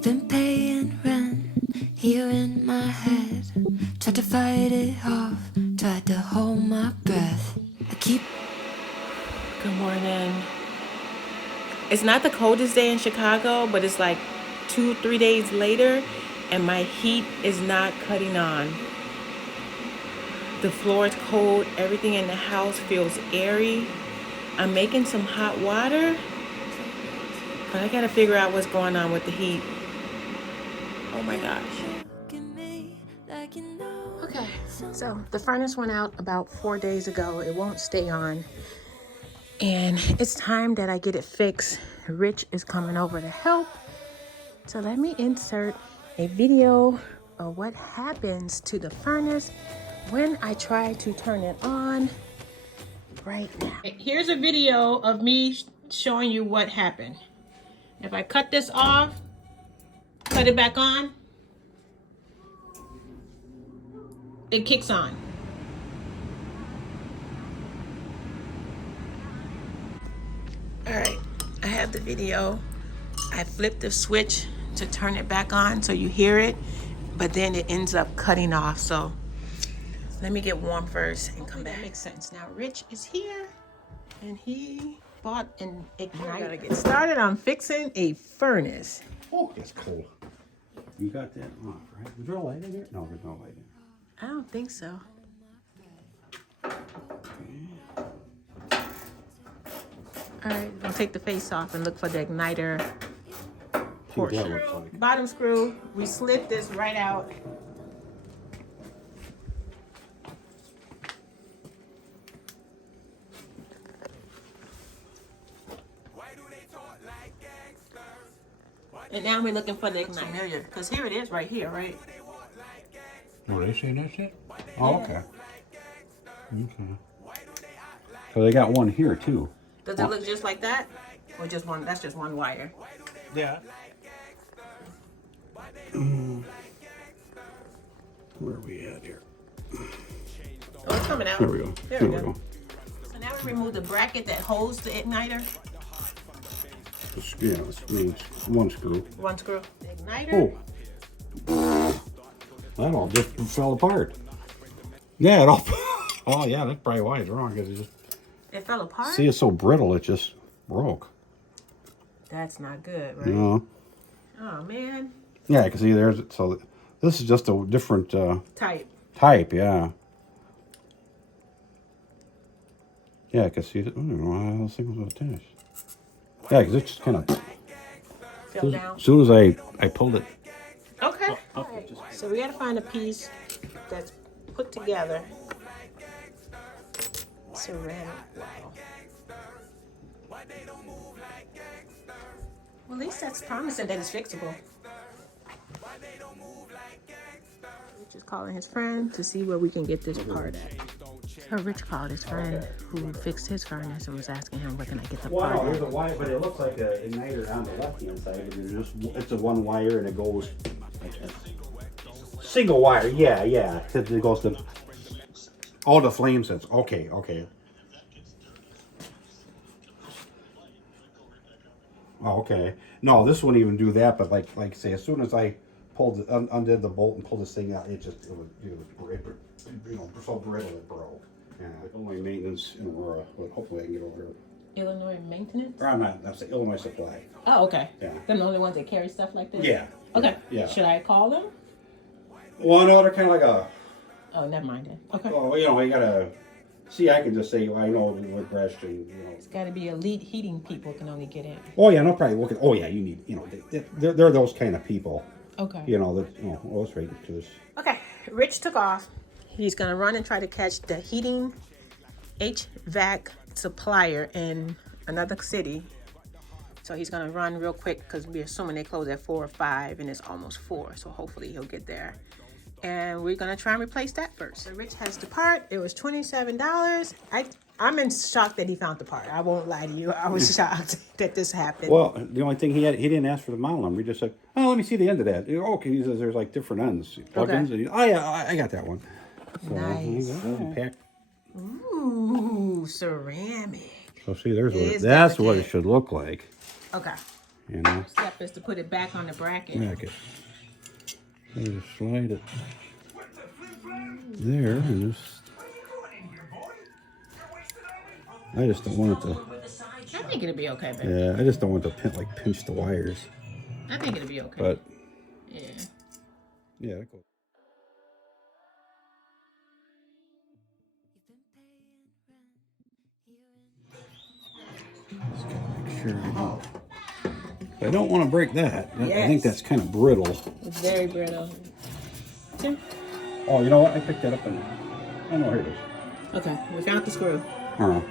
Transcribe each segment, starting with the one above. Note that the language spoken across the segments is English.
We've been paying rent here in my head. Tried to fight it off, tried to hold my breath. I keep. Good morning. It's not the coldest day in Chicago, but it's like 2-3 days later, and my heat is not cutting on. The floor is cold. Everything in the house feels airy. I'm making some hot water, but I gotta figure out what's going on with the heat. Oh my gosh. Okay, so the furnace went out about 4 days ago. It won't stay on. And it's time that I get it fixed. Rich is coming over to help. So let me insert a video of what happens to the furnace when I try to turn it on right now. Here's a video of me showing you what happened. If I cut this off, cut it back on, it kicks on. All right, I have the video. I flipped the switch to turn it back on so you hear it, but then it ends up cutting off. So let me get warm first and come back. That makes sense. Now Rich is here and he bought an igniter. I gotta get started on fixing a furnace. Oh, it's cold. You got that off, right? Is there a light in here? No, there's no light in here. I don't think so. All right, I'll take the face off and look for the igniter portion. Like. Bottom screw, we slid this right out. And now we're looking for the igniter, because here it is right here, right? Oh, they say that's it? Oh, okay. Okay. So they got one here, too. Does it look just like that? Or just one? That's just one wire. Yeah. Where are we at here? Oh, it's coming out. There we go. There we go. So now we remove the bracket that holds the igniter. Yeah, this means one screw. One screw. The igniter. Oh. That all just fell apart. Yeah, it all... Oh, yeah, that's probably why it's wrong, because it just... It fell apart? See, it's so brittle, it just broke. That's not good, right? No. Oh, man. Yeah, because see, there's... So this is just a different... Type, yeah. Yeah, because see, I don't know how this thing was attached. Yeah, because it just kind of... Fell down. As soon as I pulled it... Okay. All right. So we got to find a piece that's put together. Ceramic. Wow. Well, at least that's promising that it's fixable. Rich is calling his friend to see where we can get this part at. So Rich called his friend who fixed his furnace and was asking him, where can I get the part? Well, no, there's a wire, but it looks like an igniter on the left-hand side. It's a one wire and it goes... Single wire, yeah. It goes to... All the flame sets. Okay. Oh, okay. No, this wouldn't even do that, but like say, as soon as I pulled undid the bolt and pulled this thing out, it was so brittle it broke. Yeah, Illinois maintenance, hopefully I can get over here. Illinois maintenance? Or I'm saying Illinois supply. Oh, okay. Yeah. They're the only ones that carry stuff like this? Yeah. Okay. Yeah. Should I call them? Well, no, they're kind of like a... Oh, never mind then. Okay. Oh, you gotta... See, I can just say, I know with Breshton, It's got to be elite heating people can only get in. Oh, yeah, no, probably look at... Oh, yeah, you need... They're those kind of people. Okay. Let's right to this. Okay, Rich took off. He's going to run and try to catch the heating HVAC supplier in another city. So he's going to run real quick because we're assuming they close at 4 or 5 and it's almost 4. So hopefully he'll get there. And we're going to try and replace that first. So Rich has the part. It was $27. I'm in shock that he found the part. I won't lie to you. I was shocked that this happened. Well, the only thing he didn't ask for the model number. He just said, oh, let me see the end of that. Okay, he says there's like different ends. Plug-ins. Okay. Oh, yeah, I got that one. So, Nice. Pack. Ooh, ceramic. So see, that's what it should look like. Okay. You know? Step is to put it back on the bracket. Bracket. So just slide it there and just. I just don't want it to. I think it'll be okay, baby. Yeah, I just don't want to pinch the wires. I think it'll be okay. But yeah. Yeah, cool. Just gotta make sure I don't want to break that. Yes. I think that's kind of brittle. It's very brittle. Oh, you know what? I picked that up and oh no, here it is. Okay, we found the screw. I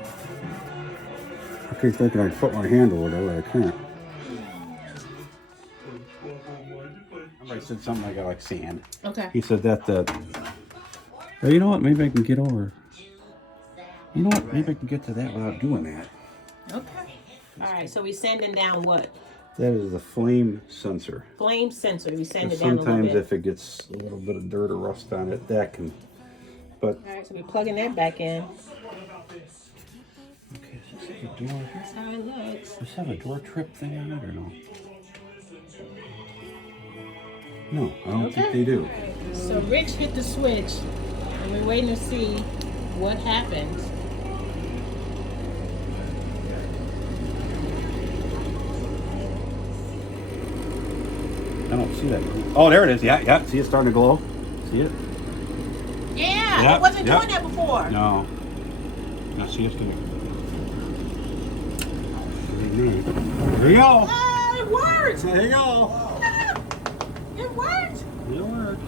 keep thinking I'd put my hand over there, but I can't. Somebody said something I got like sand. Okay. He said that well, you know what? Maybe I can get over. You know what? Maybe I can get to that without doing that. Okay. All right. So we sanding down what? That is the flame sensor. Flame sensor. We sand it down a little bit. Sometimes if it gets a little bit of dirt or rust on it, that can. But. All right. So we're plugging that back in. Okay. Does this have a door? That's how it looks. Does this have a door trip thing on it or no? No, I don't think they do. So Rich hit the switch, and we're waiting to see what happens. I don't see that. Oh, there it is. Yeah, yeah. See it starting to glow? See it? Yeah, Yep, it wasn't yep. doing that before. No. Now see it's doing it. There you go. Oh, it worked. There you go. It worked. It worked.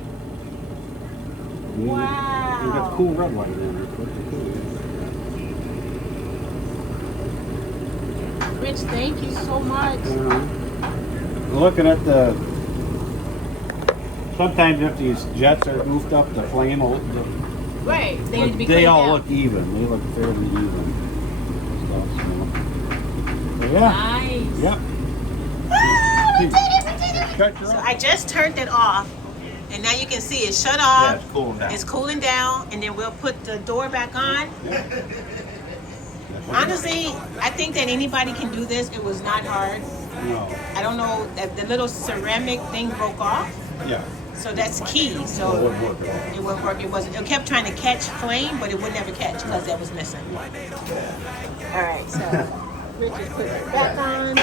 Wow. You got cool red light in there. Rich, thank you so much. Looking at the. Sometimes if these jets are goofed up, the flame will. Right. They need to be They cleaned all out. look even. They look fairly even. So, yeah. Nice. Yep. So I just turned it off, and now you can see it shut Yeah, off. it's cooling down. It's cooling down, and then we'll put the door back on. Honestly, I think that anybody can do this. It was not hard. No. I don't know that the little ceramic thing broke off, Yeah. so that's key. It So wouldn't work at all. it wouldn't work. It kept trying to catch flame, but it would never catch because that was missing. All right, so Rich is putting it back on.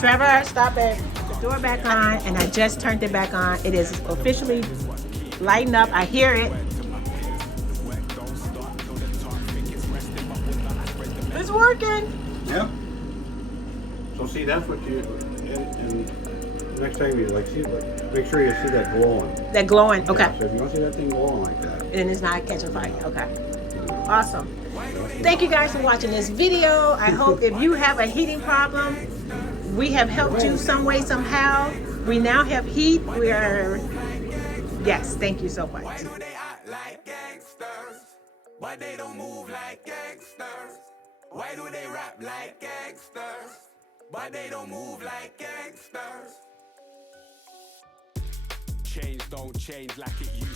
Trevor, stop it. The door back on, and I just turned it back on. It is officially lighting up. I hear it. It's working. Yep. So see, that's what you. And next time you see it, make sure you see that glowing. That glowing. Okay. Yeah, so if you don't see that thing glowing like that. And it's not catching fire. Okay. Awesome. Thank you guys for watching this video. I hope if you have a heating problem, we have helped you some way, somehow. We now have heat. We are, yes, thank you so much. Why do they act like gangsters? Why they don't move like gangsters? Why do they rap like gangsters? Why they don't move like gangsters? Change don't change like it used